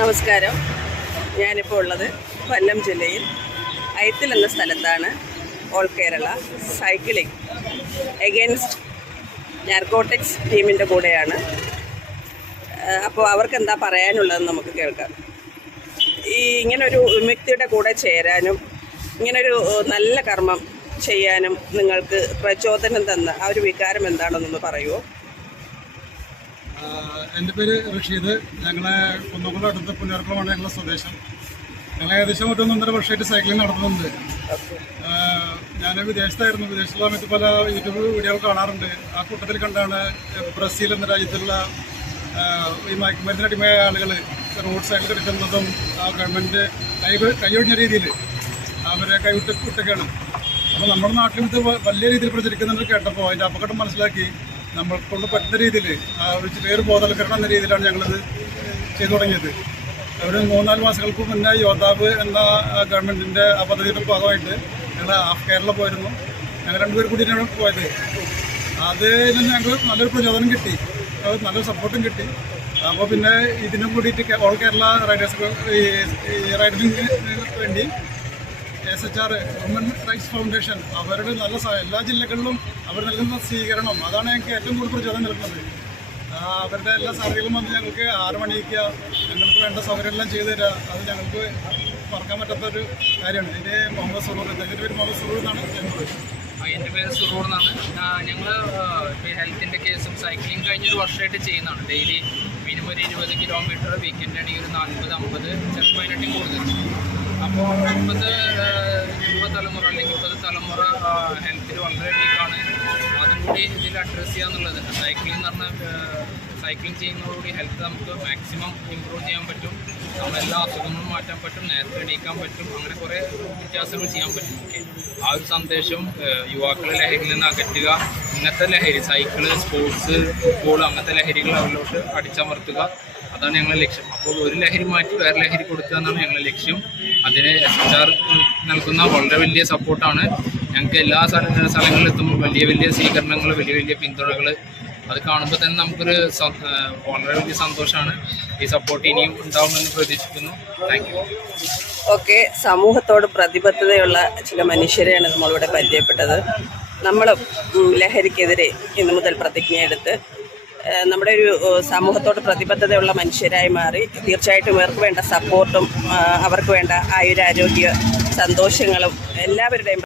നമസ്കാരം. ഞാനിപ്പോൾ ഉള്ളത് കൊല്ലം ജില്ലയിൽ അയത്തിൽ എന്ന സ്ഥലത്താണ്. All Kerala cycling against narcotics ടീമിൻ്റെ കൂടെയാണ്. അപ്പോൾ അവർക്ക് എന്താ പറയാനുള്ളതെന്ന് നമുക്ക് കേൾക്കാം. ഇങ്ങനൊരു വിമുക്തിയുടെ കൂടെ ചേരാനും ഇങ്ങനൊരു നല്ല കർമ്മം ചെയ്യാനും നിങ്ങൾക്ക് പ്രചോദനം തന്ന ആ ഒരു വികാരം എന്താണെന്നൊന്ന് പറയുമോ? എൻ്റെ പേര് റഷീദ്. ഞങ്ങളെ കുന്നംകുളം അടുത്ത് പുന്നേർക്കുളമാണ് ഞങ്ങളുടെ സ്വദേശം. ഞങ്ങൾ ഏകദേശം 1.5 വർഷമായിട്ട് സൈക്ലിംഗ് നടത്തുന്നുണ്ട്. ഞാൻ വിദേശത്തായിരുന്നു. വിദേശത്തുള്ള സമയത്ത് പല യൂട്യൂബ് വീഡിയോകൾ കാണാറുണ്ട്. ആ കൂട്ടത്തിൽ കണ്ടാണ് ബ്രസീൽ എന്ന രാജ്യത്തുള്ള ഈ മയക്കുമരുന്നിനടിമയായ ആളുകൾ റോഡ് സൈഡിൽ കിടക്കുന്നതും ആ ഗവൺമെൻറ് കൈയൊഴിഞ്ഞ രീതിയിൽ അവരെ കൈവിട്ടൊക്കെയാണ്. അപ്പോൾ നമ്മുടെ നാട്ടിലും ഇത് വലിയ രീതിയിൽ പ്രചരിക്കുന്നുണ്ട് കേട്ടപ്പോൾ അതിൻ്റെ അപകടം മനസ്സിലാക്കി നമ്മൾക്കൊണ്ട് പറ്റുന്ന രീതിയിൽ ചെറിയൊരു ബോധവൽക്കരണം എന്ന രീതിയിലാണ് ഞങ്ങളിത് ചെയ്തു തുടങ്ങിയത്. ഒരു 3-4 മാസങ്ങൾക്ക് മുന്നേ യോദ്ധാവ് എന്ന ഗവൺമെൻറ്റിൻ്റെ ആ പദ്ധതിയുടെ ഭാഗമായിട്ട് ഞങ്ങൾ ഹാഫ് കേരള പോയിരുന്നു. ഞങ്ങൾ 2 പേർ കൂടിയിട്ടാണ് പോയത്. അതിൽ ഞങ്ങൾക്ക് നല്ലൊരു പ്രചോദനം കിട്ടി, നല്ലൊരു സപ്പോർട്ടും കിട്ടി. അപ്പോൾ പിന്നെ ഇതിനും കൂടിയിട്ട് ഓൾ കേരള റൈഡിങ്ങിന് വേണ്ടി SHR വുമൺ റൈറ്റ്സ് ഫൗണ്ടേഷൻ അവരുടെ നല്ല എല്ലാ ജില്ലകളിലും അവർ നൽകുന്ന സ്വീകരണം അതാണ് ഞങ്ങൾക്ക് ഏറ്റവും കൂടുതൽ പ്രചോദനം നൽകുന്നത്. അവരുടെ എല്ലാ സാധ്യതകളും വന്ന് ഞങ്ങൾക്ക് 6 മണിക്ക് ഞങ്ങൾക്ക് വേണ്ട സൗകര്യമെല്ലാം ചെയ്തു തരിക, അത് ഞങ്ങൾക്ക് മറക്കാൻ പറ്റാത്തൊരു കാര്യമാണ്. എൻ്റെ മുഹമ്മദ് സുറൂർ, എൻ്റെ പേര് മുഹമ്മദ് സുറൂർ എന്നാണ്. എൻ്റെ പേര് സുറൂർ എന്നാണ്. ഞങ്ങൾ ഹെൽത്തിൻ്റെ കേസും സൈക്ലിംഗ് കഴിഞ്ഞൊരു വർഷമായിട്ട് ചെയ്യുന്നതാണ്. ഡെയിലി മിനിമം ഒരു 20 കിലോമീറ്റർ, വീക്കെൻഡ് ആണെങ്കിൽ ഒരു 40-50, ചിലപ്പോൾ അതിനായിട്ടും കൂടുതൽ. അപ്പോൾ യുവതലമുറ അല്ലെങ്കിൽ ഇപ്പോഴത്തെ തലമുറ ഹെൽത്തിൽ വളരെ വീക്കാണ്. അതും കൂടി ഇതിൽ അഡ്രസ്സ് ചെയ്യുക എന്നുള്ളത്. സൈക്ലിംഗ് എന്ന് പറഞ്ഞാൽ സൈക്ലിംഗ് ചെയ്യുന്നതോടുകൂടി ഹെൽത്ത് നമുക്ക് മാക്സിമം ഇമ്പ്രൂവ് ചെയ്യാൻ പറ്റും. നമ്മളെല്ലാ അസുഖങ്ങളും മാറ്റാൻ പറ്റും, നേരത്തെ എണീക്കാൻ പറ്റും, അങ്ങനെ കുറേ വ്യത്യാസങ്ങൾ ചെയ്യാൻ പറ്റും. ആ ഒരു സന്ദേശം യുവാക്കളെ ലഹരിയിൽ നിന്ന് അകറ്റുക. ഇങ്ങനത്തെ ലഹരി സൈക്കിള്, സ്പോർട്സ്, ഫുട്ബോൾ അങ്ങനത്തെ ലഹരികൾ അവരിലോട്ട് അടിച്ചമർത്തുക, അതാണ് ഞങ്ങളുടെ ലക്ഷ്യം. അപ്പോൾ ഒരു ലഹരി മാറ്റി വേറെ ലഹരി കൊടുക്കുക എന്നാണ് ഞങ്ങളുടെ ലക്ഷ്യം. അതിന് SHR നൽകുന്ന വളരെ വലിയ സപ്പോർട്ടാണ്. ഞങ്ങൾക്ക് എല്ലാ സ്ഥലങ്ങളിലും എത്തുമ്പോൾ വലിയ വലിയ സ്വീകരണങ്ങൾ, വലിയ വലിയ പിന്തുണകൾ അത് കാണുമ്പോൾ തന്നെ നമുക്കൊരു വളരെ വലിയ സന്തോഷമാണ്. ഈ സപ്പോർട്ട് ഇനിയും ഉണ്ടാവുമെന്ന് പ്രതീക്ഷിക്കുന്നു. Thank you. ഓക്കെ, സമൂഹത്തോട് പ്രതിബദ്ധതയുള്ള ചില മനുഷ്യരെയാണ് നമ്മളിവിടെ പരിചയപ്പെട്ടത്. നമ്മളും ലഹരിക്കെതിരെ ഇന്നു മുതൽ പ്രതിജ്ഞയെടുത്ത് നമ്മുടെ ഒരു സമൂഹത്തോട് പ്രതിബദ്ധതയുള്ള മനുഷ്യരായി മാറി തീർച്ചയായിട്ടും ഇവർക്ക് വേണ്ട സപ്പോർട്ടും അവർക്ക് വേണ്ട ആയുരാരോഗ്യ സന്തോഷങ്ങളും എല്ലാവരുടെയും